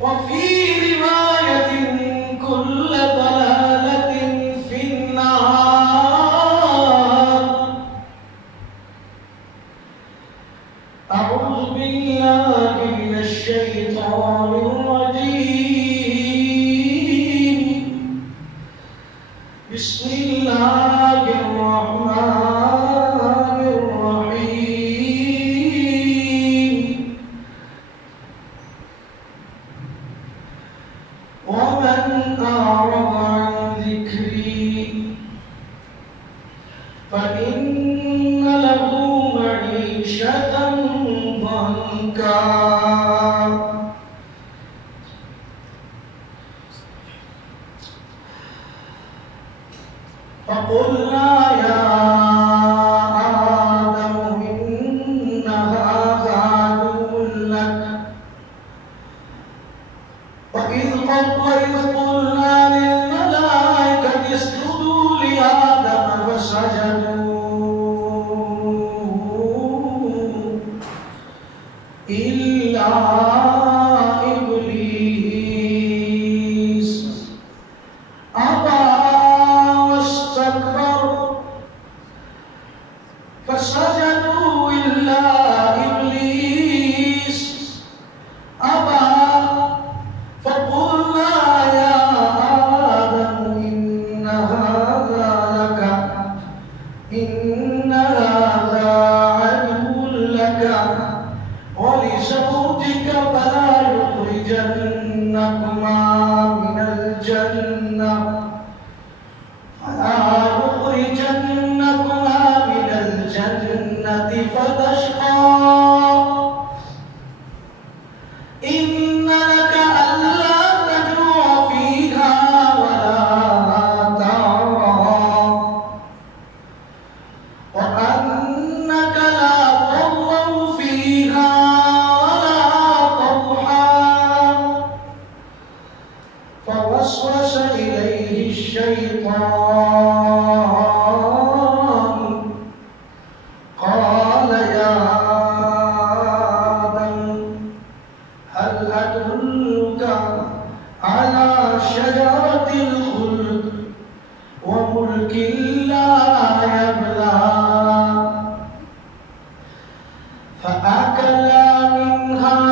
وفي رواية كل ضلالة في النار. فقلنا يا آدم إن هذا عدو لك وإذ قلنا للملائكة اسجدوا لآدم فسجدوا إلا إبليس أبى واستكبر فسجدوا إلا إبليس أبى فقلنا يا آدم إن هذا عدو لك ولزوجك فلا يخرجنكما من الجنة فتشقى إن لك ألا تجوع فيها ولا تعرى وأنك لا تظمأ فيها ولا تضحى فوسوس إليه الشيطان قال يا آدم هل أدلك على شجرة الخلد وملك لا يبلى فأكلا منها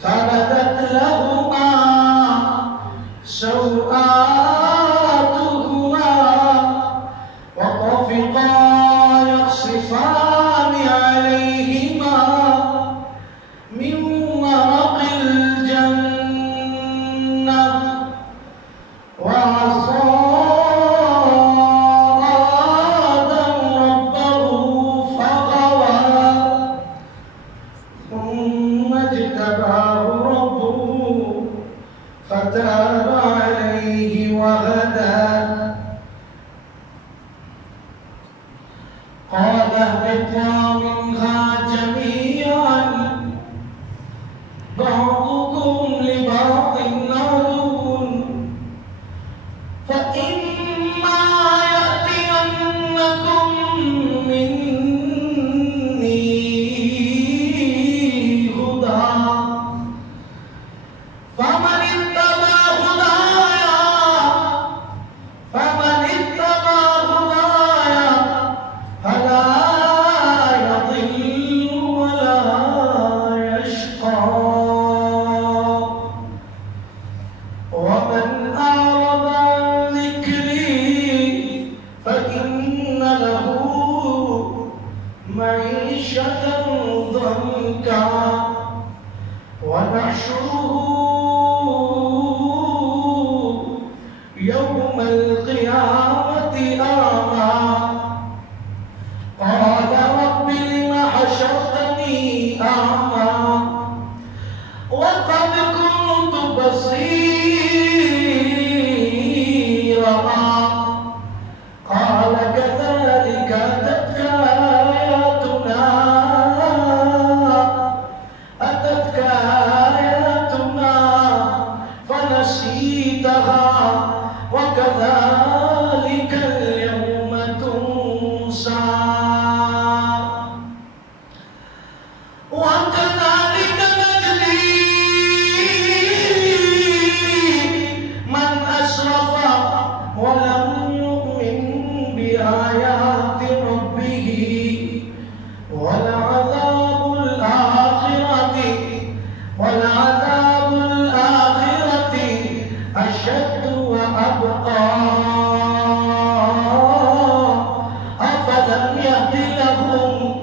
فبدت لهما سوآتهما وطفقا يخصفان عليهما من ورق الجنة وعصى آدم ربه فغوى ثم اجتباه ربه فتاب عليه وهدى قال اهبطا منها جميعا بعضكم لبعض عدو فإما يأتينكم مني هدى فمن اتبع هدايا فلا يضل ولا يشقى ومن أعرض عن ذكري فإن له معيشة ضنكا ونحشره يوم القيامة أعمى قال رب لم حشرتني أعمى وقد كنت بصيرا قال كذلك أتتك آياتنا فنسيتها وكذلك اليوم تنسى وكذلك نجزي من أسرف ولم يؤمن بآيات ربه ولعذاب الآخرة أشد وأبقى أفلم يهد لهم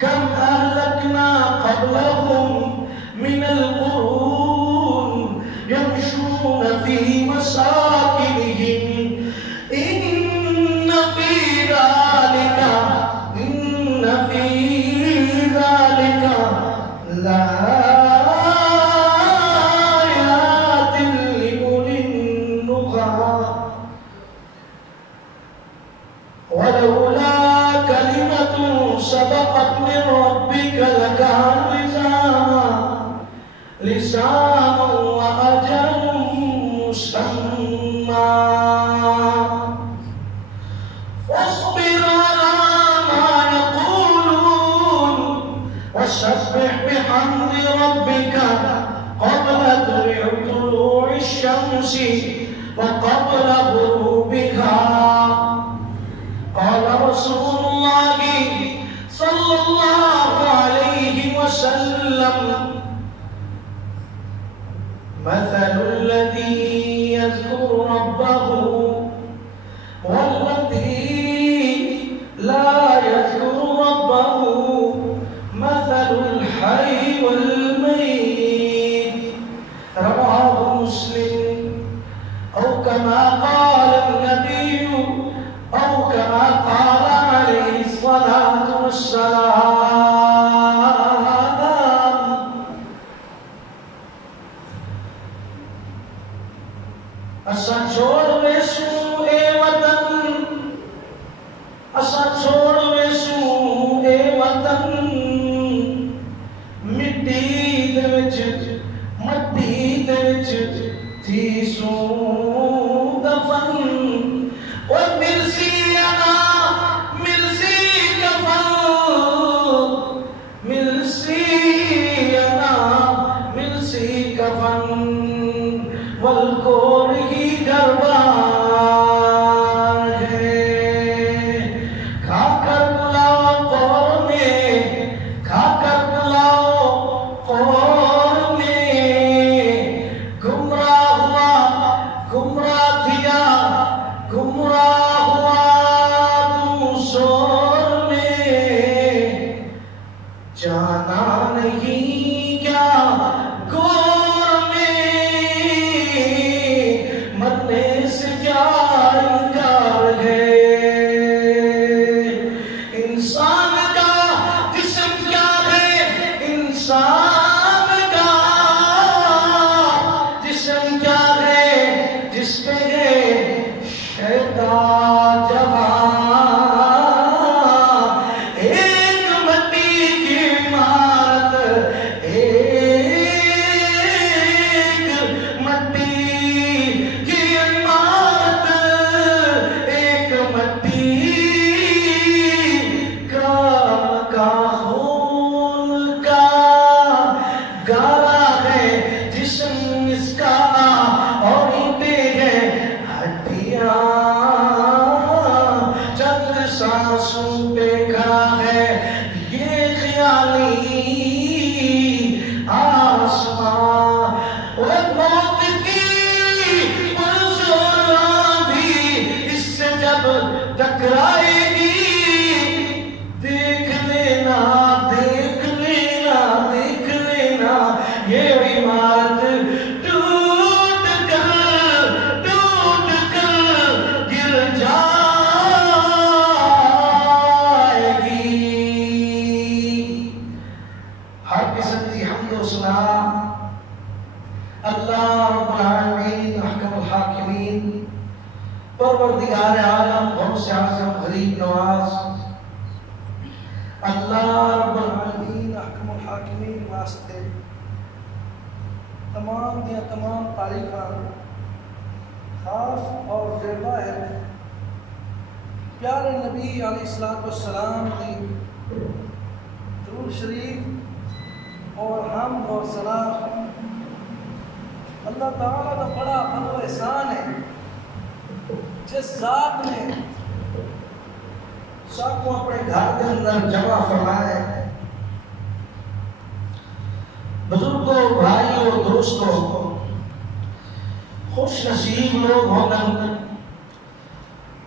كم أهلكنا قبلهم من القرون يمشون في مساكنهم إن في ذلك لآيات لأولي النهى من ربك لكان لسانا وأجل مسمى فاصبر على ما يقولون وسبح بحمد ربك قبل طلوع الشمس وقبل غروبها. قال رسول الله صلى الله عليه وسلم مثل الذي يذكر ربه والذي لا يذكر ربه مثل الحي والميت رواه مسلم. أو كما قال النبي أو كما قال عليه الصلاة والسلام. اساں چھوڑ ویسوں اے وطن اساں چھوڑ ویسوں اے وطن مٹی دے وچ تھی سوں دفن او مرسی انا مرسی کفن مرسی انا مرسی کفن والکور ہی دربار ہے. کھا کر بلاؤ قور میں کھا کر بلاؤ قور میں گمراہ ہوا گمراہ تھیا گمراہ ہوا تو شور میں جانا نہیں کیا گور میں مرنے سے کیا انکار ہے. انسان کا جسم کیا ہے انسان کا جسم کیا ہے جس پہ ہے شیطان جوان. ایک مٹی کی عمارت ایک مٹی کی عمارت ایک مٹی کا خون کا گالا ہے جسم اس کا اور اینٹیں ہیں ہڈیاں. چند سانسوں پہ کھڑا ہے یہ خیالی آسمان. اور موت کی پرزور بھی اس سے جب ٹکرائے گی دیکھ لینا دیکھ لینا دیکھ لینا یہ عمارت ٹوٹ کر گر جائے گی. ہر قسم کی حمد و ثنا اللہ رب العالمین احکم الحاکمین پروردگار عالم غوث اعظم غریب نواز اللہ رب العالمین احکم الحاکمین واسطے تمام دیا تمام تعریفاں خاص اور زیبا ہے. پیارے نبی علیہ السلام کی درود شریف اور حمد اور ثنا اللہ تعالیٰ کا بڑا فضل و احسان ہے جس ذات نے سب کو اپنے گھر کے اندر جمع فرمایا ہے. بزرگوں بھائیوں دوستوں خوش نصیب لوگ ہوں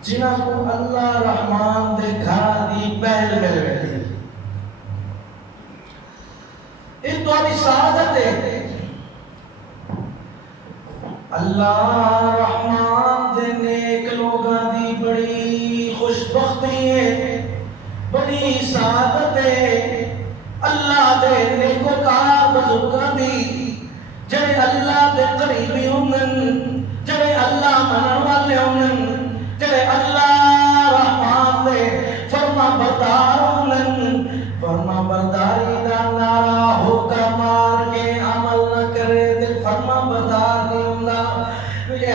جنہاں کو اللہ رحمان دے گھر دی پہل مل رہی. یہ تو ابھی سعادت ہے. اللہ رحمان دے نیک لوگاں دی بڑی خوش بختی ہے بڑی سعادت ہے. اللہ دے نیکوکار بزرگاں دی جڑے اللہ دے قریبی ہوندن جڑے اللہ منن والے ہوندن جڑے اللہ رحمان دے فرما بردار ہوندن فرما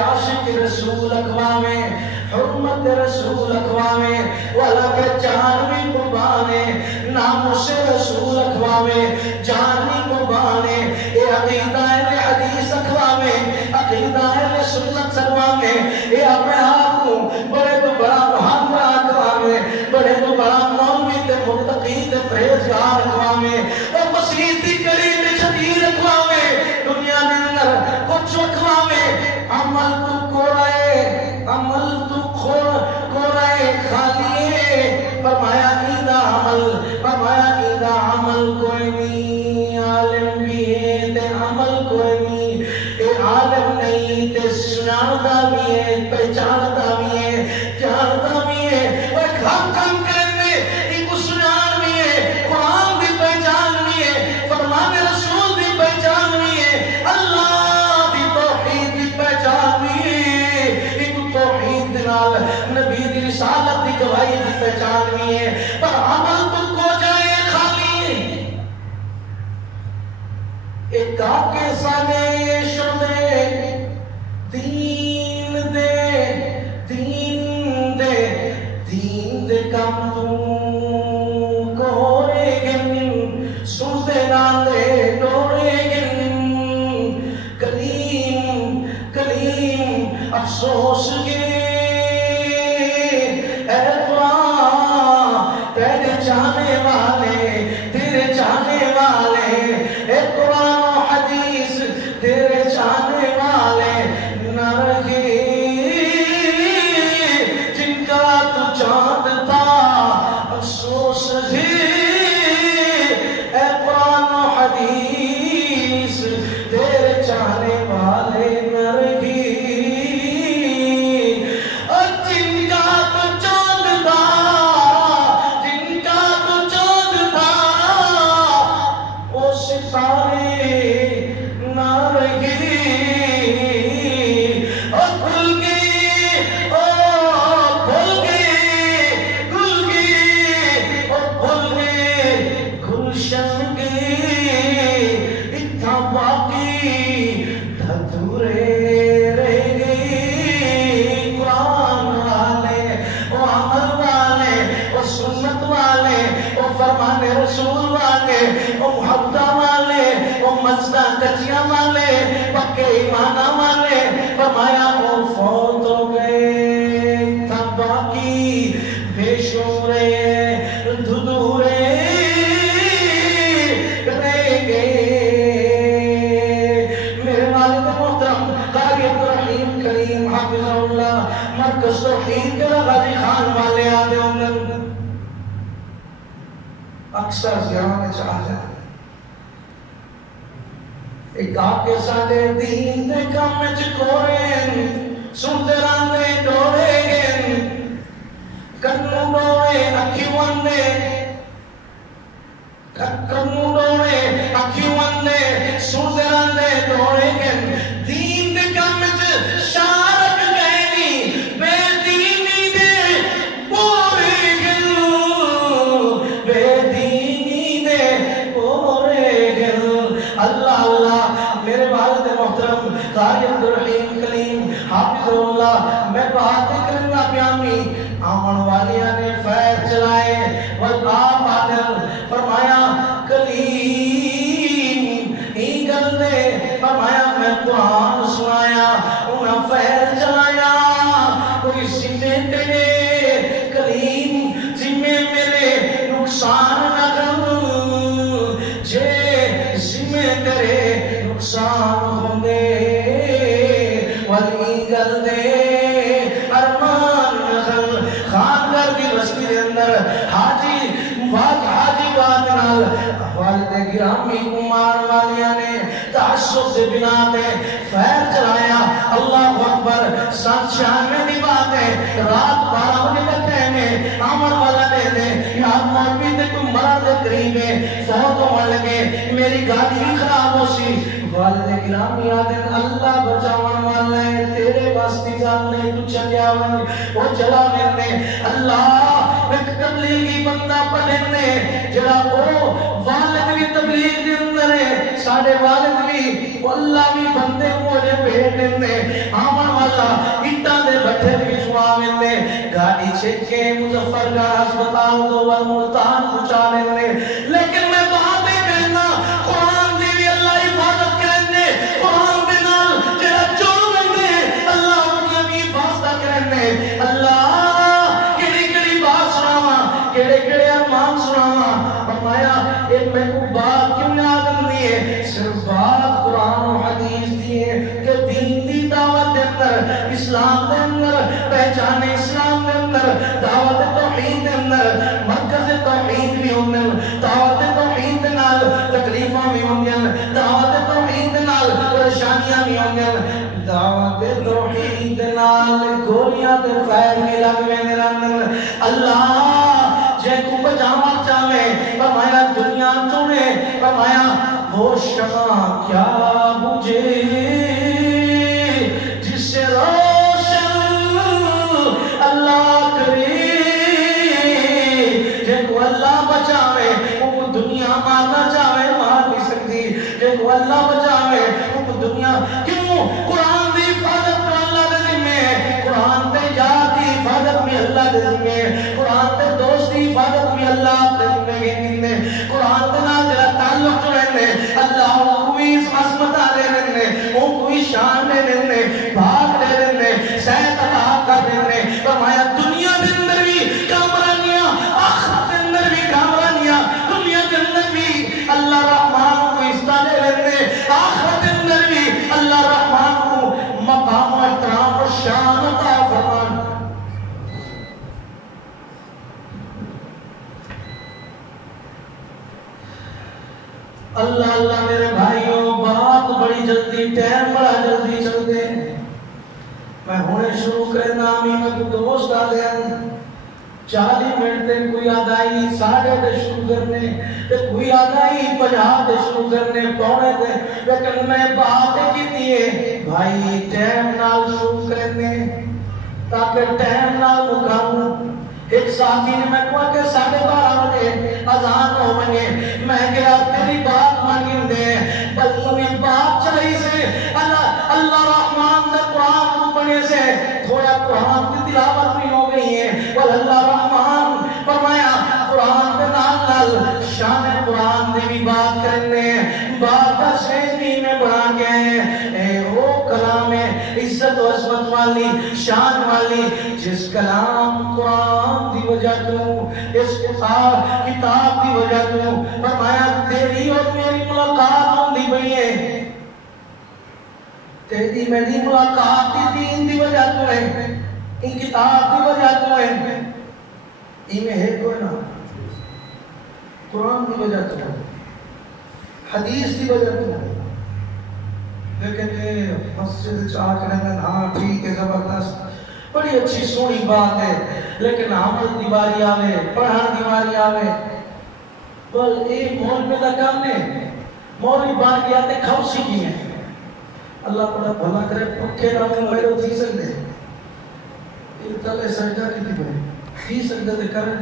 عاشق رسول اقوامے حرمت رسول اقوامے والا کے جان بھی قربانے ناموس رسول اقوامے جان بھی قربانے اے عقیدہ اہل حدیث اقوامے عقیدہ اہل سنت اقوامے اے اپنے آپ کو بڑے تو بڑا محمد اقوامے بڑے تو بڑا مولوی تے متقی تے پرہیزگار اقوامے اور مسیح دی کڑی تے شدید اقوامے دنیا دے اندر کچھ اقوامے عمل تو کورائے خالیے فرمایا ایدہ عمل کوئی نہیں عالم بھی ہے تے عمل کوئی نہیں اے عالم نہیں تے سناتا بھی ہے پہچانتا بھی ہے جانتا بھی ہے اور کھم کرنے ایک سنان بھی ہے قرآن بھی پہچان بھی ہے فرمان رسول بھی پہچان بھی ہے اللہ بھی توحید بھی پہچان بھی ہے ایک توحید دنال نبی دی رسالت دی گواہی دی پہچان بھی ہے پر عمل تو کو جائے خالی ایک آکے سانے شدے دین دے کم تو کورے گن سنتے ناندے ڈورے گن کلیم افسوس کے تیرے چاہنے والے اے قرآن و حدیث تیرے چاہنے والے نہ رہے جن کا تو چاہتا افسوس ہے اے قرآن و حدیث تیرے چاہنے والے نہ رہے کچیاں والے پکے ایمانہ والے فرمایا وہ فوت ہو گئے تھا باقی بے شورے دھدورے رہ گئے میرے والد محترم قاری عبدالرحیم کریم حافظ اللہ مرکز توحید کے غازی خان والے آدھے ہوں اکثر زیادہ چاہ جائے ایک آکے ساڑے دین دے کم چکوریں سنتے راندے ڈورے گن کنو ڈوڑے اکھی وندے کنو ڈوڑے اکھی وندے سنتے راندے ڈورے گن دین دے کم شارک گئنی بے دینی دے بورے گن بے دینی دے بورے گن اللہ میرے والد محترم قاری عبدالرحیم کلیم حافظ اللہ میں بات کرنا پیامی آمن والیاں نے فیر چلائے والآب آدھر فرمایا کلیم ہی گل دے فرمایا میں قرآن سنایا انہاں فیر چلایا کوئی سمے تیرے کلیم سمے میرے نقصان نہ کر جے سمے تیرے نقصان ہوں گے ولی گل دے ارمان نخل خانگر کی بستی دے اندر حاجی بادنال والد گرامی کمار والیاں نے تعصب سے بنا دے فیر چلایا اللہ اکبر 96 دی بات ہے رات 12 بجے تک میں آمن والا دے دے یا مولوی تے کوئی مرد قریب ہے فوت ہونے لگے میری گاڑی بھی خراب ہو سی والد گرامی آدھن اللہ بچاون والا ہے تیرے واسطی گال نہیں تو چلیا ون وہ چلا لینے اللہ ایک تبلیغی بندہ پڑھنے جڑا وہ والد بھی تبلیغ دے اندر ساڈے والد بھی اللہ بھی بندے مجھے بھیج دیندے آمن والا اٹھا دے بٹھے بھی شواویں دے گاڑی چھک کے مظفر کا ہسپتال دو والملتان پہنچا لیندے لیکن میں باتیں کرنا قرآن دی بھی اللہ حفاظت کرنے قرآن دے نال جڑا چل لگے اللہ انہیں بھی حفاظت کرنے اللہ کیڑی کیڑی بات سناواں کیڑے کیڑے ارمان سناواں فرمایا ایک میں کو بات کیوں یاد آندی ہے صرف بات قرآن و حدیث دی ہے کہ دین دی دعوت دے اندر اسلام دے اندر پہچان اسلام دے اندر دعوت توحید دے اندر مرکز توحید بھی ہوندے دعوت توحید دے نال تکلیفاں بھی ہوندیاں دعوت توحید دے نال پریشانیاں بھی ہوندیاں دعوت توحید دے نال گولیاں تے خیر بھی لگ ویندے رہندے اللہ جے کو بچانا چاہے فرمایا دنیا چنے فرمایا وہ شمع کیا مجھے جس سے روشن اللہ کرے جے کو اللہ بچاوے وہ دنیا مارنا چاہے مار نہیں سکتی جے کو اللہ بچاوے وہ دنیا کیوں قرآن دی حفاظت تو اللہ دے ذمہ ہے قرآن تے یاد دی حفاظت بھی اللہ دے ذمہ ہے قرآن تے دوست دی حفاظت بھی اللہ دے ذمہ ہے قرآن دے نال جڑا تعلق جو رہنے اللہ کوئی عظمت دے رہنے وہ کوئی شان دے رہنے بھاگ دے رہنے سہت عطا کر رہنے فرمایا دنیا دے اندر بھی کامرانیاں آخرت دے اندر بھی کامرانیاں دنیا دے اندر بھی اللہ رحمان کو حصہ دے رہنے آخرت دے اندر بھی اللہ رحمان کو مقام و احترام و شان عطا فرمان اللہ اللہ میرے بھائیوں بات بڑی جلدی ٹائم بڑا جلدی چلتے میں ہونے شروع کرنا آمی میں کو دوست آ گیا 40 منٹ دے کوئی آدھائی 7:30 دے شروع کرنے کوئی آدھائی 50 دے شروع کرنے پونے دے لیکن میں باتیں کی دیئے بھائی ٹائم نال شروع کرنے تاکہ ٹائم نال مکاؤں ایک ساتھی نے میں کہا کہ 12:30 بجے اذان ہو بنے میں کہا تیری بات مانگیں دے بلکہ بات چلی سے اللہ رحمان دے قرآن کو پڑھنے سے تھوڑا قرآن کی تلاوت بھی ہو گئی ہے اور اللہ رحمان فرمایا قرآن دے نال شان قرآن دے بھی بات کرنے بات کا سیجنی میں بڑھا کے وہ کلام عزت و عظمت والی شان والی جس کلام قرآن دی وجہ تو اس کتاب دی وجہ تو فرمایا تیری اور میری ملاقات ہوندی پئی ہے تیری میری ملاقات دین دی وجہ تو ہے ان کتاب دی وجہ تو ہے ان میں ہے کوئی نا قرآن دی وجہ تو ہے حدیث دی وجہ تو ہے لیکن مسجد چاہ کرنے ہاں ٹھیک ہے زبردست بڑی اچھی سونی بات ہے لیکن عمل دیواری آوے پڑھان دیواری آوے بل ایک مول میں لگام نے مولی بار کیا تے کھوسی کی ہیں اللہ پڑھا بھلا کرے پکھے رہوں میرے تھی سکتے یہ تلے سجدہ کی تھی بھائی تھی سکتے تھے کریں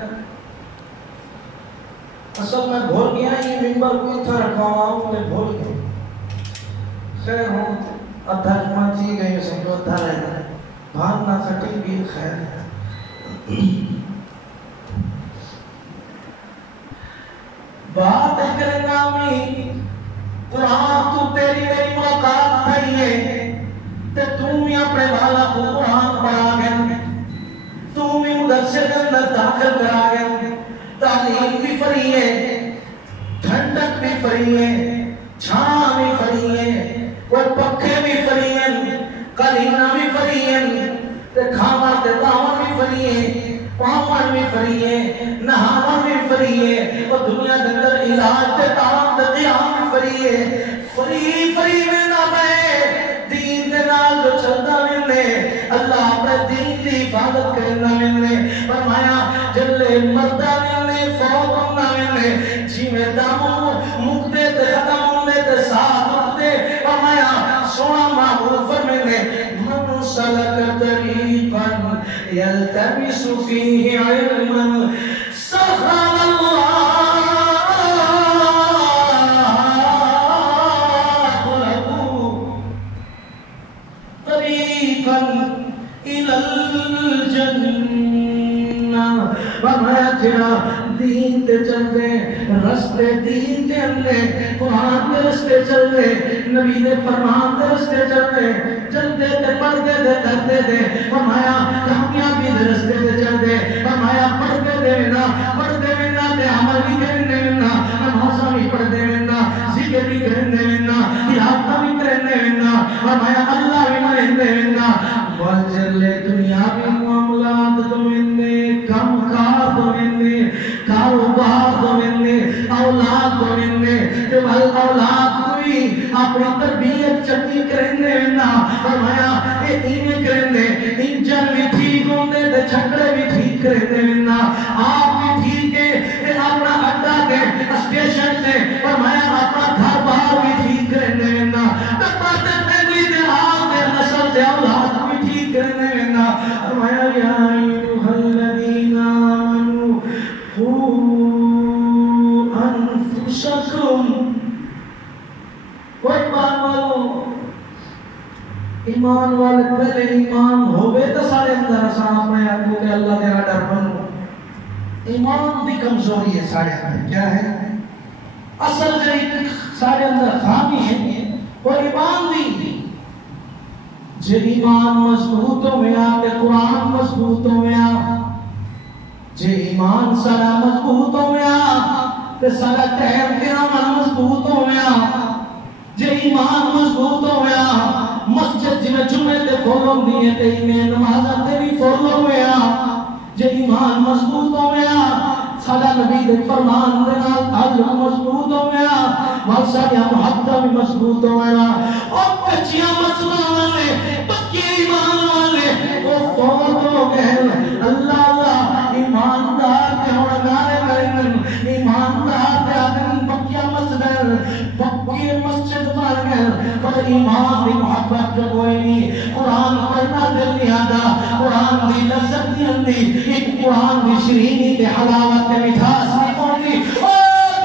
اصل میں بھول گیا یہ ممبر کوئی تھا رکھا ہوں میں بھول گیا خیر ہوں ادھا جمعہ تھی گئی سمجھو ادھا رہنا ہے بھاننا سٹی بھی خیر ہے بات کرنا میں قرآن تو تیری میری ملاقات تھئی ہے تے تم ہی اپنے والا کو قرآن پڑھا گئے تم ہی مدرسے کے اندر داخل کرا گئے تعلیم بھی فری ہے ٹھنڈک بھی فری ہے چھاں بھی فری ہے وہ پکھے بھی فری ہیں قلیمہ بھی فری ہیں کھانا تے داون بھی فری ہے پاون بھی فری ہے نہاون بھی فری ہے اور دنیا کے اندر علاج تے تام تے قیام بھی فری ہے فری میں نہ میں دین دے نال جو چلتا میں اللہ اپنے دین دی حفاظت کرنا میں فرمایا جلے مردہ میں فوت ہونا میں جی میں داموں مکتے تے ختم ہونے تے ساتھ اٹھتے فرمایا سونا محبوب فرمینے من سلک طریقا یلتمس فیہ علما سخر اللہ الى الجنہ فرمایا جڑا دین تے چل دے رستے دین دے اندے قرآن دے رستے چل دے نبی دے فرمان دے رستے چل دے چلتے تے پڑھتے دے کرتے دے فرمایا کامیابی دے رستے تے چل دے فرمایا پڑھتے دے نا تے عمل بھی کرنے نا نمازاں بھی پڑھتے نا ذکر بھی کرنے نا تلاوت بھی کرنے نا فرمایا اللہ بھی مانتے نا چلے دنیا کے معاملات تو ملنے کم کار تو ملنے کاروبار تو ملنے اولاد تو ملنے کہ بھائی اولاد کوئی اپنی تربیت چکی کرنے نا فرمایا اے ایمیں کرنے انجن بھی ٹھیک ہوندے تے چھکڑے بھی ٹھیک کرنے نا آپ بھی ٹھیک ہے اے اپنا اڈا دے اسٹیشن تے فرمایا اپنا گھر باہر بھی ٹھیک کرنے نا ڈبا تے فیملی دے حال دے نسل دے اولاد بھی ٹھیک کرنے نا فرمایا یا ایھا الذین آمنوا قوا انفسکم کوئی ایمان والے پہلے ایمان ہوئے تو سارے اندر آسان اپنے آدھو کہ اللہ تیرا ڈر بنو ایمان دی کمزوری ہے سارے اندر کیا ہے اصل جو سارے اندر خامی ہے وہ ایمان دی جو ایمان مضبوط ہوئے آتے قرآن مضبوط ہوئے جو ایمان سارا مضبوط ہوئے آتے سارا ٹہر کے عمل مضبوط ہوئے جو ایمان مضبوط ہوئے مسجد جی میں جمعے تے فولوں دیئے تے میں نمازہ تے بھی فولوں ہوئے جو ایمان مضبوط ہوئے سادہ نبی دے فرمان دے نال تعلق مضبوط ہوئے والسادہ محبتہ بھی مضبوط ہوئے اور کچھیاں مسئلہ والے پکی ایمان والے وہ فوت ہو گئے اللہ اللہ ایماندار کے ہوڑگارے کریں ایماندار کے آدم پکیا مسجد پکی مسجد مار گئے پر ایمان دی محبت جو کوئی نہیں قرآن پڑھنا دل نہیں آدھا قرآن دی لذت نہیں آندی ایک قرآن دی شرینی تے حلاوت تے مٹھاس نہیں پڑھنی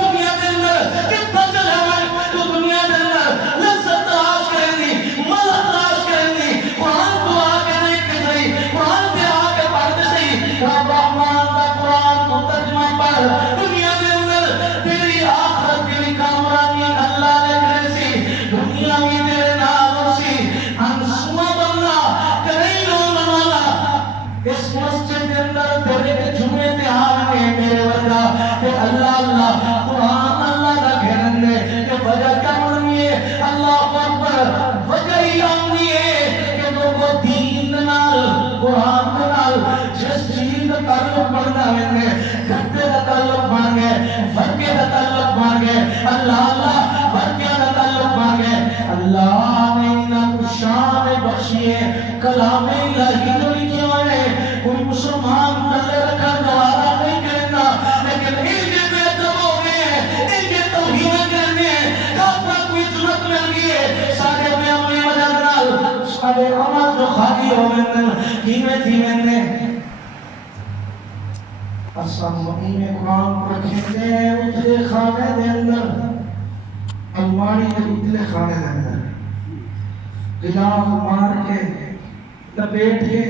دنیا دے اندر کتنا چلے ہوئے تو دنیا دے اندر لذت تلاش کریں دی مزہ تلاش کریں دی قرآن کو آکے دیکھ کے صحیح قرآن تے آکے پڑھتے صحیح رب رحمان دا قرآن کو ترجمہ پڑھ دنیا دے اندر تیری آخرت تیری کامرانی اللہ نے کرسی دنیا بھی تیرے نام سی انسوا بننا کریں لون والا اس مسجد کے اندر تیرے کے جمعے تے آنے میرے وجہ کہ اللہ اللہ قرآن اللہ کا گھرن دے کہ وجہ کیا بڑھنی ہے اللہ اکبر وجہ ہی آنی ہے کہ لوگوں دین نال قرآن نال جس چیز کا تعلق بڑھنا ہے گھٹے کا تعلق بڑھ گئے فرقے کا تعلق بڑھ گئے اللہ اللہ فرقے کا تعلق بڑھ گئے اللہ نے انہاں کو شان بخشیے کلام الہی جو لکھے ہوئے کوئی مسلمان کلے رکھا دوارا نہیں کرنا لیکن ان کے بیعتب ہو گئے ان کے توہین کرنے کافر کوئی ضرورت مل گئی ہے سارے میں اپنی وجہ درال سارے عمل جو خالی ہو گئے کیمیں تھی میں نے اسمعی میں قرآن رکھیں دے اتلے خانے دے اندر الماری دے اتلے خانے دے اندر غلاف مار کے لپیٹ کے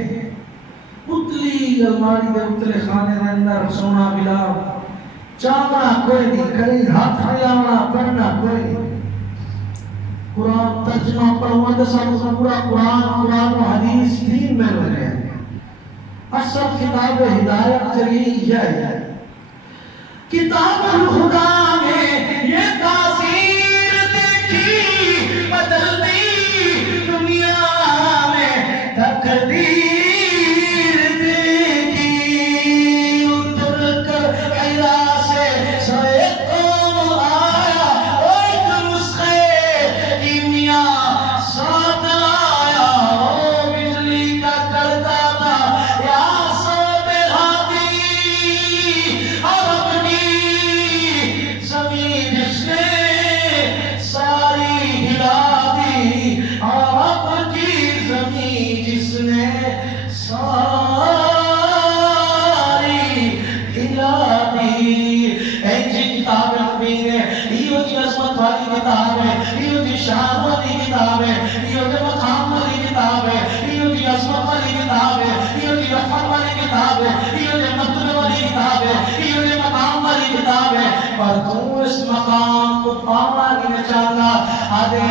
اتلی الماری دے اتلے خانے دے اندر سونا غلاف چامنا کوئی نہیں کہیں ہاتھ ہلاونا پڑھنا کوئی نہیں قرآن ترجمہ پڑھوا تو سب پورا قرآن و حدیث دین میں لگے ہیں اصل کتاب ہدایت چلی ہے کتاب الخدا میں یہ تاثیر دیکھی بدلتی دنیا میں تقدیر دیکھی اتر کر حیرا سے سوئے قوم آیا ایک نسخے کیمیا ساتھ آیا وہ بجلی کا کرتا تھا یا سوتے ہاتھی اور اپنی کتاب ہے، یہ جو رفعت والی کتاب ہے، یہ جو مطلب والی کتاب ہے، یہ جو مقام والی کتاب ہے، پر تو اس مقام کو پانا نہیں چاہتا. آدھے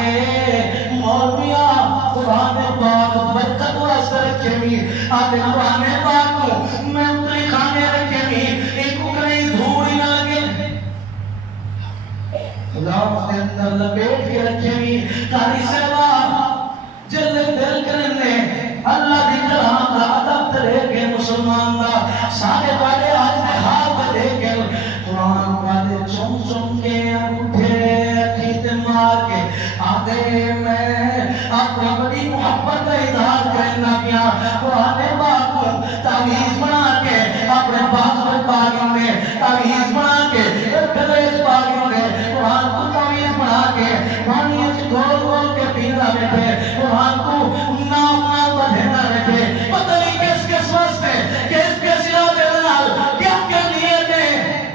مولویا قرآن پاک برکت و اثر رکھے بھی، آدھے قرآن پاک کو میں اتری کھانے رکھے بھی، ایک اکڑی دھوڑی نہ لگے غلاف کے اندر لپیٹ کے رکھے بھی. قاری صاحبہ جل دل کرنے اللہ دی کلام دا ادب دے کے مسلمان دا سارے والے آج دے ہاتھ دے کے قرآن والے چم چم کے اٹھے اکھیت مار کے آدھے میں اپنی بڑی محبت کا اظہار کرنا کیا. قرآن پاک کو تعویذ بنا کے اپنے بازو پاگوں میں تعویذ بنا کے گلیج پاگوں میں قرآن کو تعویذ بنا کے پانی گول گول کے پینا بیٹھے قرآن کو نام بدھنا بیٹھے. پتہ نہیں کس کس واسطے کس کس ارادے نال کیا کیا نیت ہے.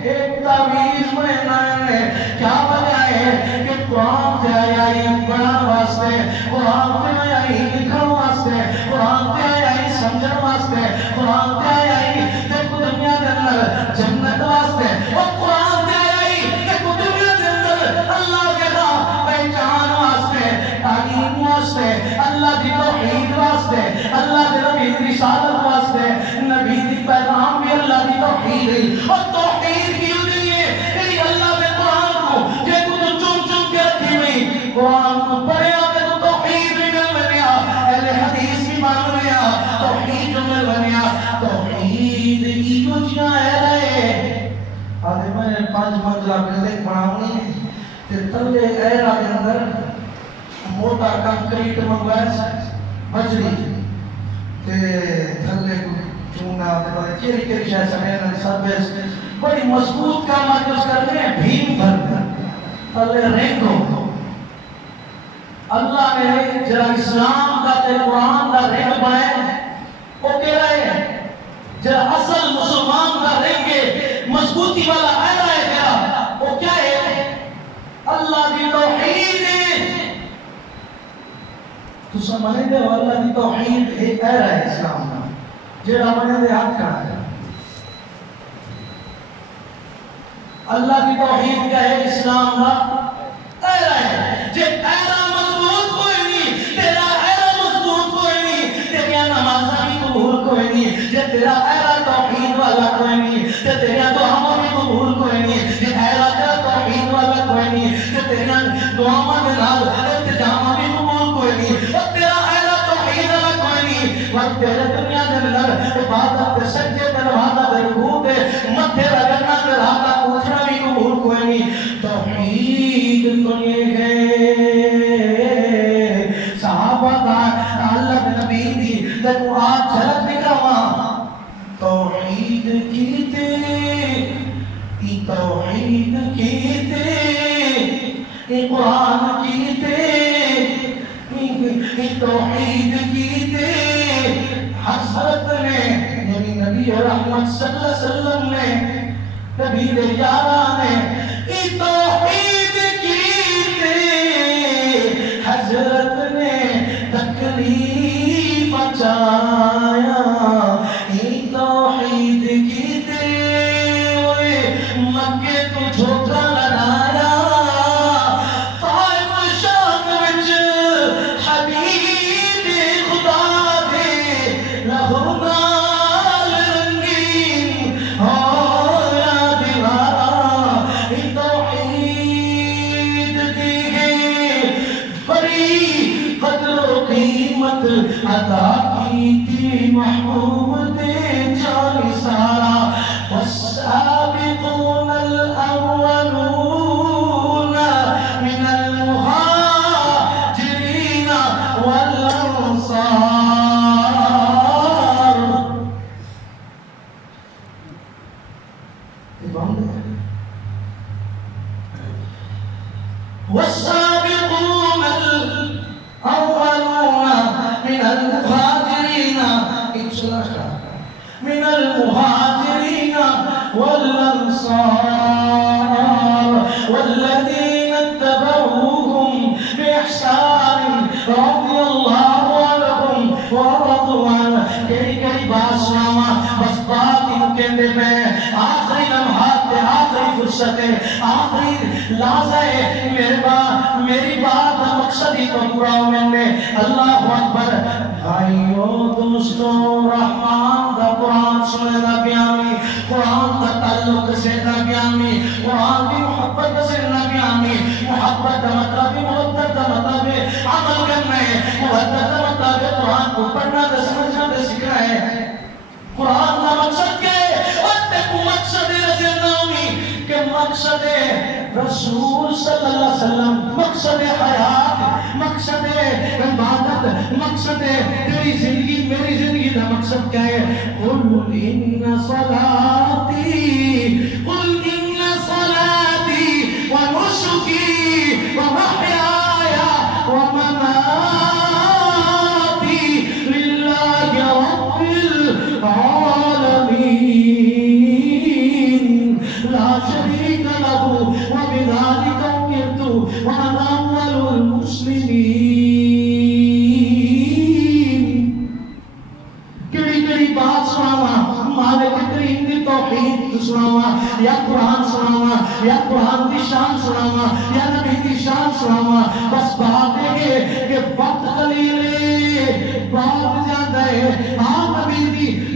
ایک تعویذ بنانا ہے کیا وجہ ہے کہ قرآن سے آیا ہی پڑھن واسطے، قرآن سے آیا ہی لکھن واسطے، قرآن سے آیا ہی سمجھن واسطے، قرآن سے آیا ہی دیکھو دنیا کے اندر جنت واسطے، اور قرآن سے آیا ہی دیکھو دنیا کے اندر اللہ کے نام پہچان واسطے، تعلیم واسطے، اللہ کی توحید واسطے، اللہ کے نبی کی رسالت واسطے. نبی کی پیغام بھی اللہ کی توحید ہے، اور توحید کی لیے اللہ کے قرآن کو جے کو تو چم چم کے رکھی ہوئی قرآن کو پڑھے آتے تو توحید بھی مل بنیا، اہل حدیث بھی مان بنیا، توحید جو مل بنیا. توحید کی کچھیاں ہے رہے آدھے میں 5 منزلہ بلڈنگ بناؤنی تے تلے ایرہ کے اندر موٹا کنکریٹ منگوایا بجری تے تھلے کو چونا تے بڑے کیری کیری شاہ سمین سروس بڑی مضبوط کام آج اس کرنے ہیں بھیم بھر تلے رینگو. اللہ نے جرا اسلام کا تے قرآن کا رینگ بنائے وہ کہہ رہے ہیں جرا اصل مسلمان کا رینگے مضبوطی والا آئرہ ہے جرا وہ کیا ہے اللہ کی توحید ہے. تو سمجھے دے اللہ کی توحید ایک آئرہ ہے اسلام کا جرا مجھے دے ہاتھ کھڑا ہے. اللہ کی توحید کا ہے اسلام کا آئرہ ہے. جے آئرہ مضبوط کوئی نہیں، تیرا آئرہ مضبوط کوئی نہیں، تیریا نمازہ بھی قبول کوئی نہیں، جے تیرا آئرہ توحید والا کوئی نہیں، جے تیریا دعاوں بھی قبول کوئی نہیں، جے آئرہ تیرا توحید والا کوئی نہیں، جے تیریا دعاوں کے نال اتجامہ بھی قبول کوئی نہیں، اور تیرا آئرہ توحید والا کوئی نہیں، وقت تیرے دنیا کے اندر عبادت تے سجدے تے نمازہ تے رکوع تے متھے رگڑنا تے راتاں اٹھنا بھی قبول کوئی نہیں. توحید تو یہ ہے صحابہ کا اللہ نبی دی دیکھو آج جھلک دکھاوا توحید کیتے توحید کیتے قرآن کیتے توحید کیتے حضرت نے یعنی نبی رحمت صلی اللہ علیہ وسلم نے نبی یارہ نے توحید کیتے حضرت نے تکلیف بچایا. توحید کیتے مکے تو جھوٹا لگایا طائف شام وچ حبیب خدا دے لہو نال رنگین ہویا دیوارا. توحید دی ہے بڑی قدر و قیمت عطا کی تھی محبوب دے جان سارا. والسابقون الأولون من المهاجرين والأنصار. والسابقون الأولون من المهاجرين من المهاجرين والأنصار والذين اتبعوهم بإحسان رضي الله عنهم ورضوا عنه کیڑی بات سناواں بس بات ہی کہندے پے آخری لمحات تے آخری فرصت ہے آخری لحظہ ہے میری بات کا مقصد ہی تو پورا ہونے میں اللہ اکبر بھائیو دوستو رحمان دا قرآن سنے دا بیانی قرآن دا تعلق سے دا بیانی قرآن دی محبت سے دا بیانی محبت دا مطلب محبت دا مطلب عمل کرنا ہے محبت دا مطلب قرآن کو پڑھنا دا سمجھنا دا سکھنا ہے قرآن دا مقصد کیا ہے وَاتَّقُوا مقصد رسولنامی کہ مقصد رسول صلی اللہ علیہ وسلم مقصد حیات مقصد عبادت مقصد تیری زندگی میری زندگی دا مقصد کیا ہے قُلْ إِنَّ صَلَاتِي وَنُسُكِي وَمَحْيَايَ وَمَمَاتِي لِلَّهِ رَبِّ الْعَالَمِينَ لَا شَرِيكَ لَهُ وَبِذَلِكَ أُمِرْتُ وَأَنَا أَوَّلُ الْمُسْلِمِينَ کیڑی بات سناواں مالک کریم دی توحید سناواں یا قرآن سناواں یا قرآن دی شان سناواں یا نبی دی شان سناواں بس بات ہے کہ وقت قلیل ہے بات زیادہ ہے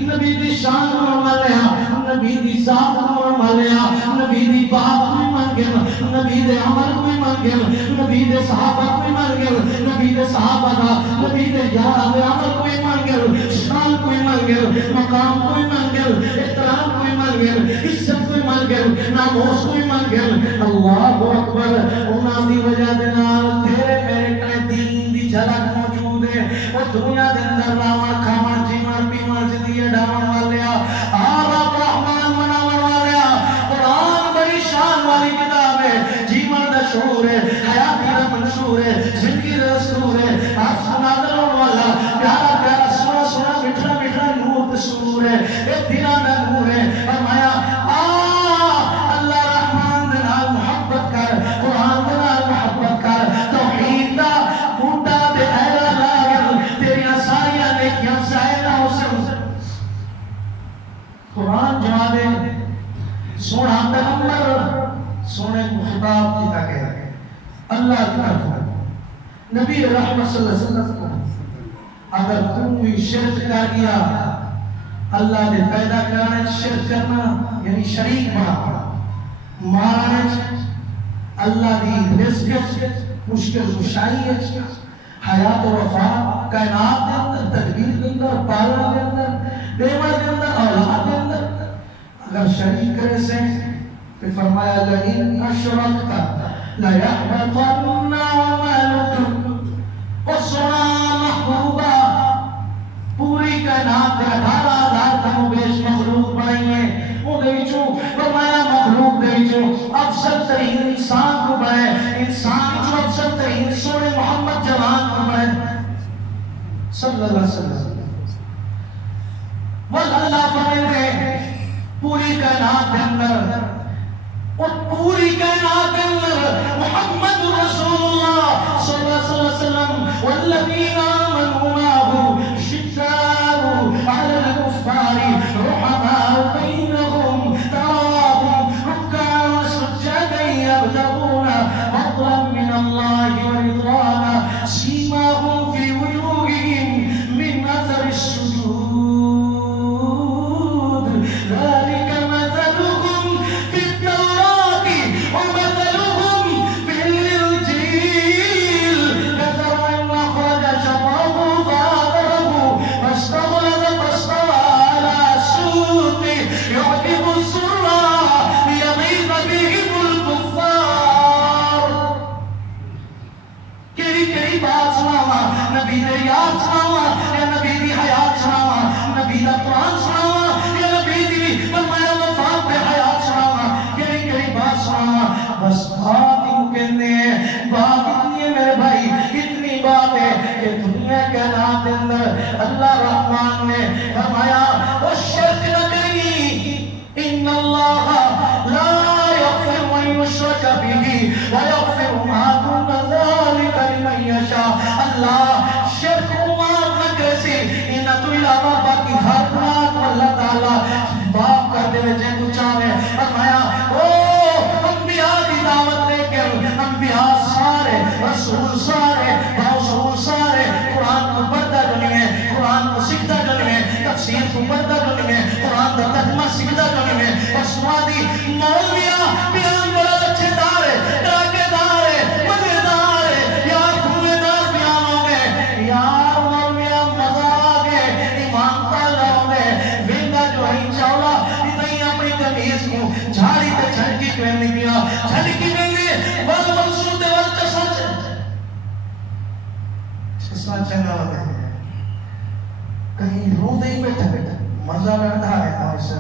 نبی دی شان ملیا نبی دی ذات ملیا نبی دی بات کوئی من گیا نبی دے عمل کوئی من گیا نبی دے صحابہ کوئی من گیا نبی دے صحابہ دا نبی دے یارہ دے عمل کوئی من گیا شان کوئی من گیا مقام کوئی من گیا احترام کوئی من گیا عزت کوئی من گیا ناموس کوئی من گیا اللہ اکبر انہاں دی وجہ دے نال تیرے میرے کنے دین دی جھلک موجود ہے وہ دنیا دے اندر راون کھاون جیون پیون زندگی ڈاون والیا آپ رحمان مناون والیا قرآن بڑی شان والی کتاب ہے جیون دا شعور ہے حیاتی دا منشور ہے زندگی دا دستور ہے آپ سنا دلون والا پیارا پیارا سنا سنا مٹھا مٹھا نور دا سرور ہے ایک دنہ دا نور ہے فرمایا اللہ رحمان دے نال محبت کر قرآن دے نال محبت کر توحید دا بوٹا دے ایرا لاغر تیریاں ساریاں نیکیاں سائلہ حسن قرآن جوابے سونا پیغمبر سونے کو خطاب کی تاکہ اللہ کی طرف نبی رحمت صلی اللہ علیہ وسلم کو اگر کوئی شرک کر گیا اللہ نے پیدا کرنے شرک کرنا یعنی شریک بنا مارنے اللہ دی رزق مشکل کشائی حیات و وفات کائنات کے اندر تدبیر کے اندر پالنا کے اندر دیور کے اندر اولاد کے اندر اگر شریک کرے سے پھر فرمایا لئن اشرکت لیحبطن عملک اسرا محبوبہ پوری کائنات کے 18,000 کم و بیش مخلوق بنائیے وہ دیچو فرمایا مخلوق دیچو افضل ترین انسان کو بنائے انسان جو افضل ترین سونے محمد جوان کو بنائے صلی اللہ علیہ وسلم واللہ فرمائے پوری کائنات کے اندر اور پوری کائنات کے اندر محمد رسول اللہ صلی اللہ علیہ وسلم والذین آمنوا معه شداء علی الکفار رحماء بینہم تراہم رکعا سجدا یبتغون فضلا من اللہ ورضوانا سیماہم فی وجوہہم من اثر السجود ذلك مثلهم في التوراة ومثلهم في الإنجيل كزرع أخرج شطأه فآزره فاستغلظ فاستوى على سوقه يعجب الزراع ليغيظ بهم الكفار کیڑی بات سناوا نبی نے یاد سناوا یا نبی دی حیات سناوا نبی دا قرآن سناوا بس بات ہی کہنے ہیں بات اتنی ہے میرے بھائی اتنی بات ہے کہ دنیا کے نام اندر اللہ رحمان نے فرمایا وہ شرک نہ کریں ان اللہ لا یغفر من یشرک به ویغفر ما دون ذلک لمن یشاء اللہ شرک کو معاف نہ کرے انہاں تو علاوہ باقی تفسیر کو پڑھتا جو نہیں ہے، قرآن دا ترجمہ سیکھتا جو نہیں ہے، اور سنا دی مولویاں بیان بڑا اچھے دار ہے، کراکے دار ہے، مزے دار ہے، یار دھوئے دار بیان ہو گئے، یار مولویاں مزہ آ گئے، ایمان تعالیٰ ہو گئے، ویندہ جو ہے چاولا اتنی اپنی کمیز کو جھاڑی تے چھڑکی پہننے گیا، چھڑکی پہننے ول منصود ول چسچ چنا ہوتا ہے، کہیں رو دیں بیٹھا مزہ بیٹھا ہے اور سے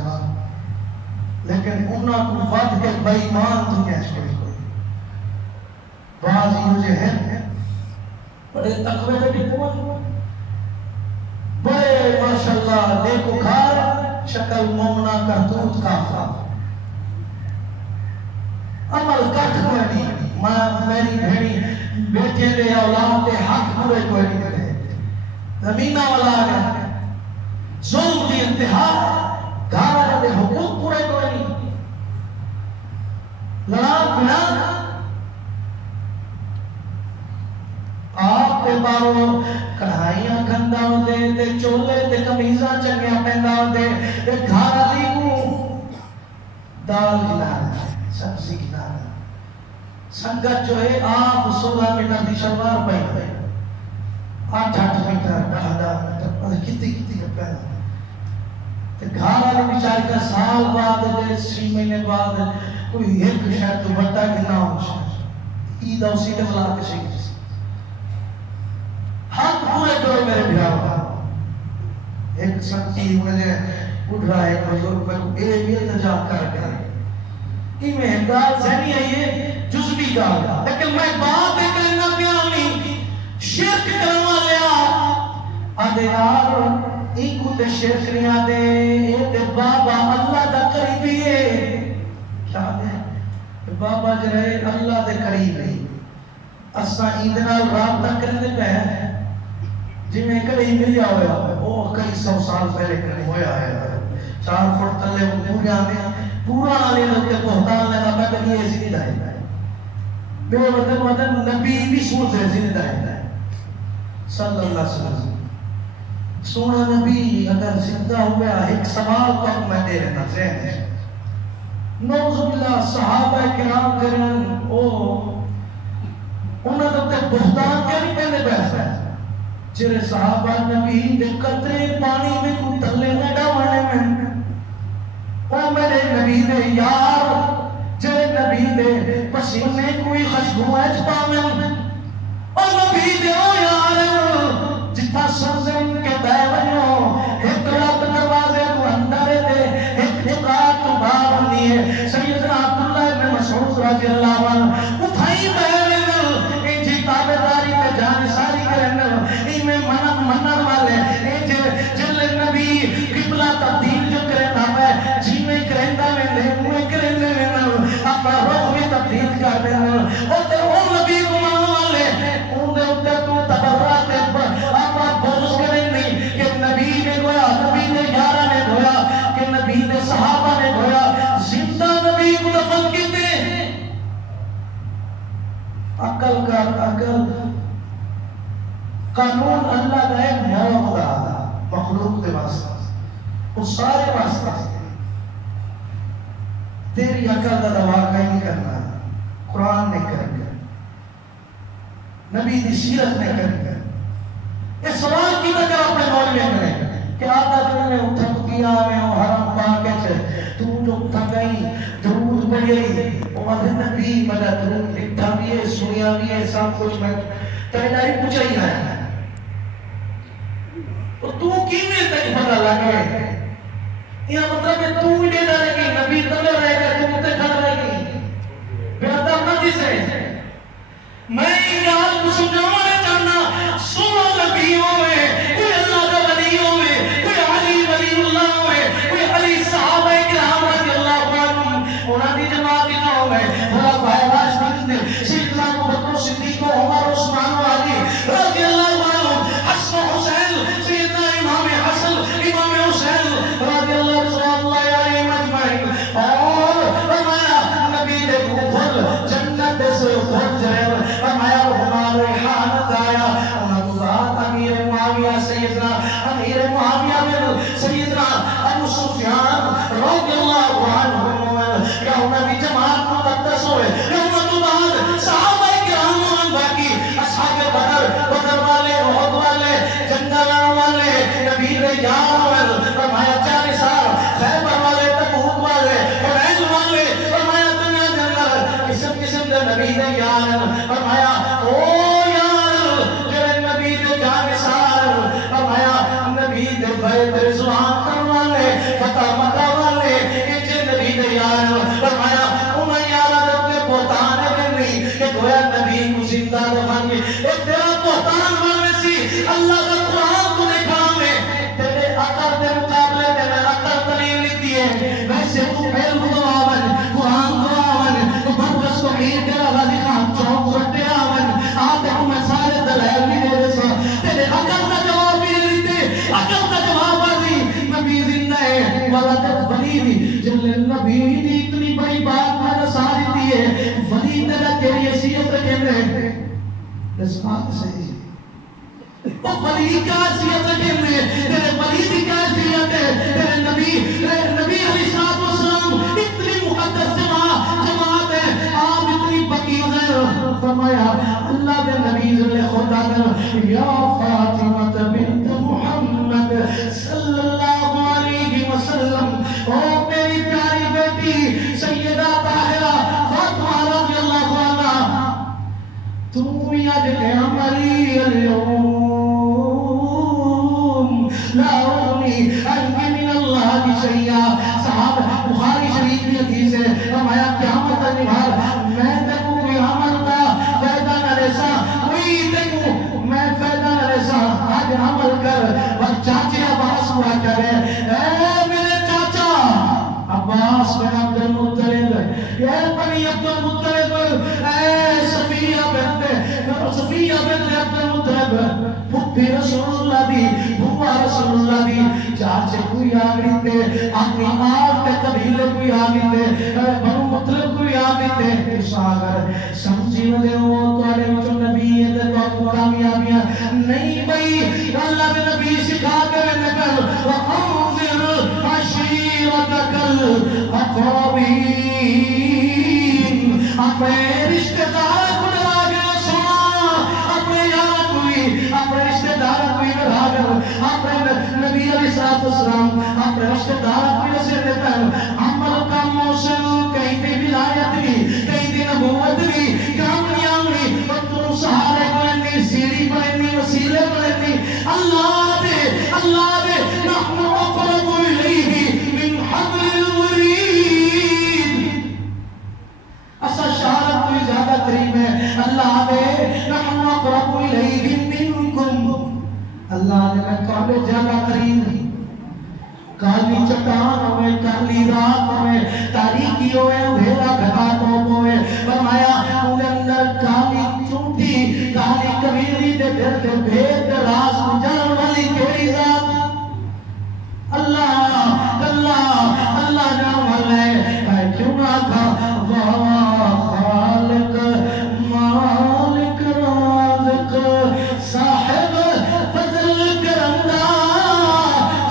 لیکن انہاں کو وقت کے بائیمان تو کیش کوئی بعض یہ ہیں بڑے تقوی دے بھی قوت بڑے ماشاءاللہ نیکو کھار شکل مومنہ کرتوت کافا عمل کٹ کوئی نہیں، میری بھیڑی بیٹھے دے اولاد دے حق پورے کوئی نہیں دے زمینہ والا آگا ظلم دی انتہا گھارہ دے حقوق پورے کوئی نہیں لڑا بنا آپ تے بارو کڑھائیاں کھندہ دے تے چولے تے کمیزاں چنگیاں پہندہ دے تے گھارہ دی کو دال گلانا سبزی گلانا سنگت جو ہے آپ 16 میٹر دی شلوار پہن دے 8 میٹر 10 میٹر کتی کا پہنا گھار آنے بیچاری کا سال بعد دے 6 مہینے بعد کوئی ایک شاید تو بٹا گنا ہو شاید عید اور سیدھے ملا کے شکر حق پورے کرو میرے بھیاؤ ایک سکتی مجھے اٹھ رہا ہے بزرگ پر اے بھی التجاب کر گئے میں امداد ذہنی ہے یہ جزوی گا لیکن میں بات ایک کرنا پیانی شرک کروا لیا آدھے یار ایک تے شرک نہیں آدھے اے بابا اللہ دا قریبی ہے کیا دے بابا جو رہے اللہ دے قریب ہے اسا ایدنا رابطہ کرنے پہ ہے جی میں کلی مل جاؤ ہے وہ کئی 100 سال پہلے کرنے ہویا ہے 4 فٹ تلے پورے آنے پورا آنے لگتے بہتان لگا میں کبھی یہ زندہ ہے بے وطن نبی بھی صورت ہے زندہ ہے صلی اللہ علیہ وسلم سونا نبی اگر زندہ ہوا ایک سوال تک میں دے رہنا ذہن ہے نوز باللہ صحابہ کرام کرن انہوں نے بہتان کیا نہیں کہنے بیسا ہے جرے صحابہ نبی دے قطرے پانی میں کو تلے نہ ڈاوانے میں او میرے نبی دے یار جرے نبی دے پسینے کوئی خشبو ایچ پامن او نبی دے او یار جتا سرزن کے بیوانوں ایک رات دروازے کو اندر دے ایک نقاط تو باب نیے سیدنا عبداللہ ابن مسعود رضی اللہ عنہ اٹھائی بیوانوں این جی تابداری پہ جان ساری کرنوں این میں منن والے این جل نبی قبلہ تبدیل جو کرنا ہے جی میں کرندہ میں دے موے کرندے میں اپنا روح بھی تبدیل کر دینا اور تے وہ نبی کو مان والے ان دے اتے تو تبرات اپنا بوز کریں نہیں کہ نبی نے گویا نبی نے یارہ نے گویا کہ نبی نے صحابہ نے گویا زندہ نبی کو دفن کی دے عقل کا عقل قانون اللہ کا ایک موت دا مخلوق دے واسطہ وہ سارے واسطہ تیری عقل دا دوا کا نہیں کرنا قرآن نے کرنا نبی دی سیرت نے کرنا اس سوال کی تک اپنے مول میں کریں کہ آدھا جو نے اتھک کیا میں حرم پاکے چھے تو جو اتھکائی درود پڑھئی وہ مدھے نبی مدہ درود لکھتا بھی ہے سنیا بھی ہے سب کچھ میں تیداری پوچھائی ہے تو کیویں تک پتہ لگے یہ مطلب ہے تو بھی دیتا رہے گی نبی تلے رہے گا تو مجھے کھڑ رہے گی بیعتر نبی سے میں یاد کو سمجھانا چاہنا سنو نبیوں میں کوئی اللہ کا ولیوں میں کوئی علی ولی اللہ میں کوئی علی صحابہ کرام رضی اللہ عنہ انہاں دی جماعت نہ میں خلفائے راشدین سیدنا ابو بکر صدیق عمر عثمان علی رضی اللہ عنہ حسن حسین سیدنا امام حسن امام حسین رضی اللہ علیہ مجمعین اور ولد ولید جل نبی دی اتنی بڑی بات میں نسا دیتی ہے ولید نے تیری حیثیت رکھے میں اس بات صحیح وہ ولید کا حیثیت رکھے میں تیرے ولید کا حیثیت ہے تیرے نبی علیہ السلام اتنی مقدس جماعت ہے آپ اتنی پکیز ہے فرمایا اللہ دے نبی ذل خدا نے یا فاطمہ بنت محمد صلی اللہ علیہ وسلم او میری پیاری بیٹی سیدہ طاہرہ فاطمہ رضی اللہ عنہا تم یاد عملی اليوم لا اغنی عنک من اللہ شیئا صحاب بخاری شریف کی حدیث ہے فرمایا قیامت نبھار میں تکو کوئی عمل کا فیدہ نہ ریسا کوئی تکو میں فیدہ نہ ریسا آج عمل کر وقت چاچے عباس ہوا کرے اے میرے چاچا عباس بن عبد المطلب اے بنی عبد المطلب اے صفیہ بنت عبد المطلب پھپھی رسول اللہ دی بھوپا رسول اللہ دی چاچے کوئی آگری تے اپنی آپ کے قبیلے کوئی آگری تے بنو مطلب کوئی آگری تے ساگر سمجھی ودے ہو تو آرے مجھو نبی ہے تے تو آپ کامیابیاں نہیں بھئی اللہ کے نبی سکھا کے میں نکل وَأَنذِرْ عَشِيرَتَكَ الْأَقْرَبِينَ اپنے رشتہ دار کو ڈرا گیا سنا اپنے یار کوئی اپنے رشتہ دار کوئی ڈرا گیا اپنے نبی علیہ السلام اپنے رشتہ دار کوئی نصیحت دیتا ہے عمل کا موسم کہیں تے ولایت بھی کہیں تے نبوت بھی کامیاب نہیں اور تم سہارے بلندی سیڑھی بلندی وسیلے بلندی اللہ دے نحن اقرب الیہ من حبل الورید ایسا شہادت کوئی زیادہ قریب ہے اللہ دے نحن اقرب الیہ منکم اللہ دے میں کعبے زیادہ قریب کالی چٹان ہوئے کالی رات ہوئے تاریکی ہوئے اندھیرا گھٹا توپ ہوئے فرمایا انہیں اندر کالی چونٹی کالی کبیری دے دل دے بھید دے راز جان والی کیڑی ذات اللہ جان والے اے کیوں نہ کھا خالق مالک رازق صاحب فضل کرم دا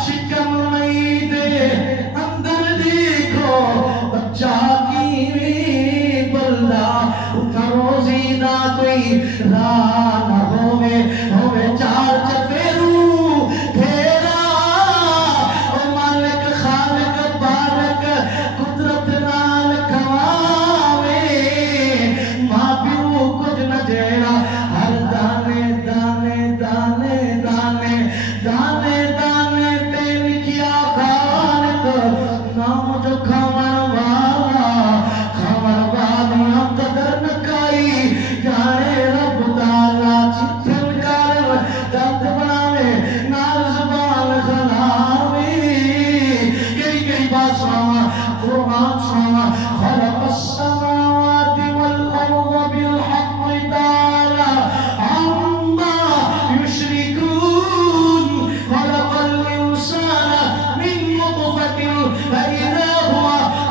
شکم نہیں دے اندر دیکھو بچہ کی بلدہ اتھا روزی نہ کوئی راہ نہ ہوئے چار چفیرو پھیرا اور مالک خالق بارک قدرت نال کھواوے ماں پیو کچھ نہ جیڑا ہر دانے دانے دانے دانے دانے دانے تے لکھیا خالق نام جو کھوان والیاں قدر نکائی جانے رب تعالیٰ چتھن کر درد بناوے نال زبان خلاوے کئی بات سناوا قرآن سناوا خلق السماوات والارض بالحق تعالی عما یشرکون خلق الانسان من نطفة فإذا هو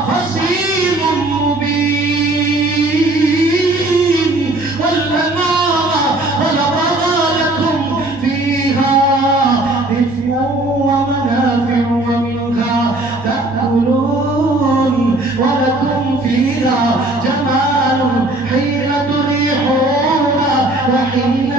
خصيم مبين والأنعام خلقها لكم فيها دفء ومنافع ومنها تأكلون ولكم فيها جمال حين تريحون وحين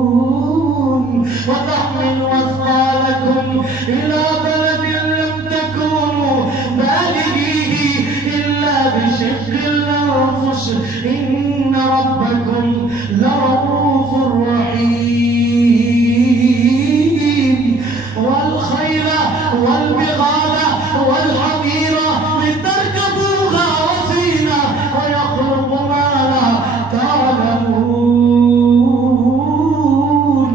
تسرحون وتحمل أثقالكم إلى بلد لم تكونوا بالغيه إلا بشق الأنفس إن ربكم لرؤوف رحيم والخيل والبغال والحمير لتركبوها وزينة ويخلق ما لا تعلمون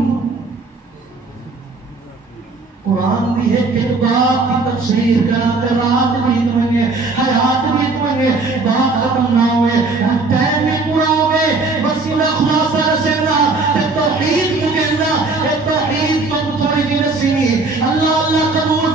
قرآن دی ایک بات کی تفسیر کرتے رات بھی تمہیں حیات بھی تمہیں بات ختم نہ ہوئے ٹائم بھی پورا ہوئے وسیلہ خلاصہ رسینا توحید مکہنا توحید تو تھوڑی جی رسینی اللہ قبول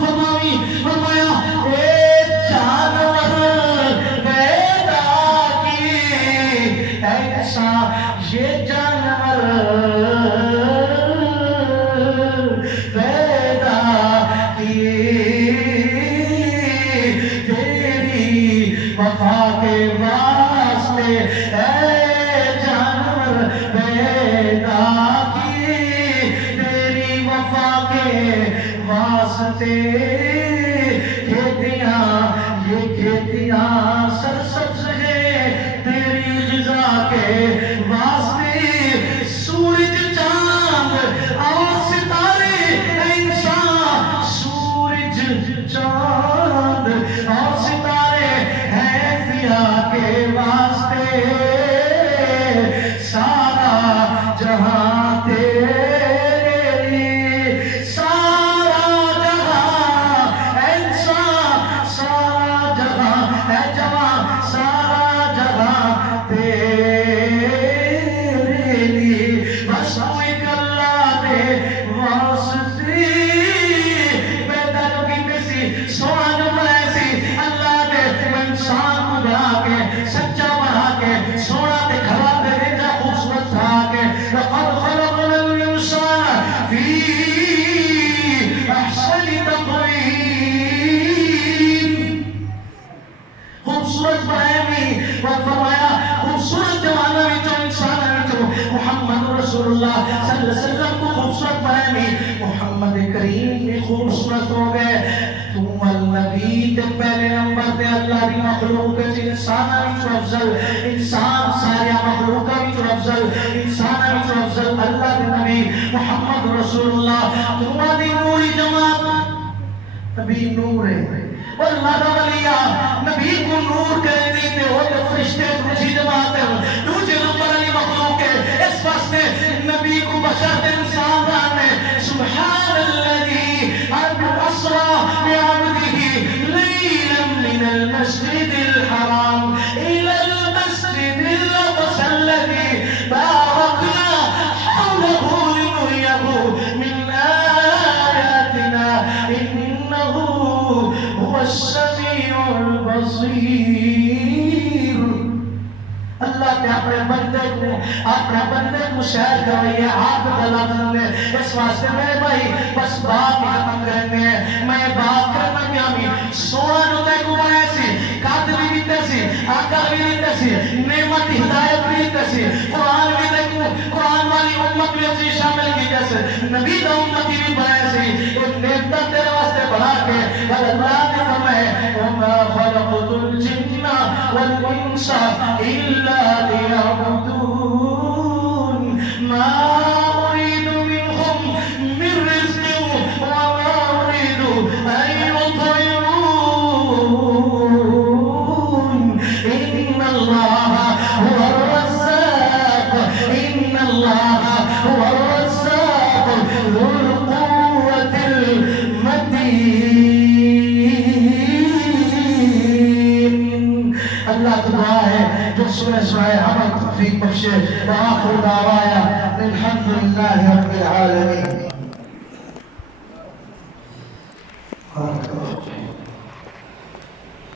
واسطے کھیتیاں یہ کھیتیاں سرسبز ہیں تیری غذا کے واسطے سورج چاند اور ستارے انسان سورج چاند اور ستارے ہیں ضیا کے واسطے سارا جہاں تیرے لیے سارا جہاں انسان سارا جہاں ہے جوان سارا جہاں تیرے لیے بس ایک اللہ دے واسطے پیدا جو کی پیسی سونا جو بنائے اللہ دے انسان کو بنا کے سچا بنا کے سونا تے کھلا تے ریجا خوبصورت تھا کے لقد خلقنا الانسان فی احسن تقویم خوبصورت بنائے بھی اور فرمایا خوبصورت جوانا بھی جو انسان ہے جو محمد رسول اللہ صلی اللہ علیہ وسلم کو خوبصورت بنائے بھی محمد کریم بھی خوبصورت ہو گئے تم النبی تے پہلے نمبر تے اللہ دی مخلوق ہے انسان وچ افضل انسان سارے مخلوق وچ افضل انسان وچ افضل اللہ دے نبی محمد رسول اللہ تم دی نوری جماعت نبی نور ہے واللہ دا ولیہ نبی کو نور کرے دیتے ہو تو فرشتے دوسری جماعت ہے دوسرے نمبر علی مخلوق ہے اس واسطے نبی کو بشرت انسان رانے سبحان اللذی اسرا بعبده لیلا من المسجد الحرام الى المسجد الاقصى الذي باركنا حوله لنريه من آياتنا إنه هو السميع البصير اللہ نے اپنے بندے کو شہر کرائی ہے آپ غلط نے اس واسطے میرے بھائی بس بات ختم کرنے ہیں میں بات کرنا کیا بھی سونا جو تے کو بنائے سی قادر بھی دیتے سی آقا بھی دیتے سی نعمت ہدایت بھی دیتے سی قرآن بھی تے کو قرآن والی امت بھی اچھی شامل کی جیسے نبی دا امتی بھی بنائے سی ایک نیمتا تیرے واسطے بنا کے اللہ نے فرمائے وَمَا خَلَقُتُ الْجِنَّ وَالْإِنسَ إِلَّا لِيَعْبُدُونَ مَا أُرِيدُ مِنْهُمْ مِنْ رِزْقٍ وَمَا أُرِيدُ أَنْ يُطْعِمُونَ إِنَّ اللَّهَ هُوَ الرَّزَّاقُ إِنَّ اللَّهَ هُوَ الرَّزَّاقُ ذُو الْقُوَّةِ الْمَتِينُ اللہ دعا ہے جو سورہ عمل توفیق بخشے وآخر دعوایا الحمدللہ رب العالمین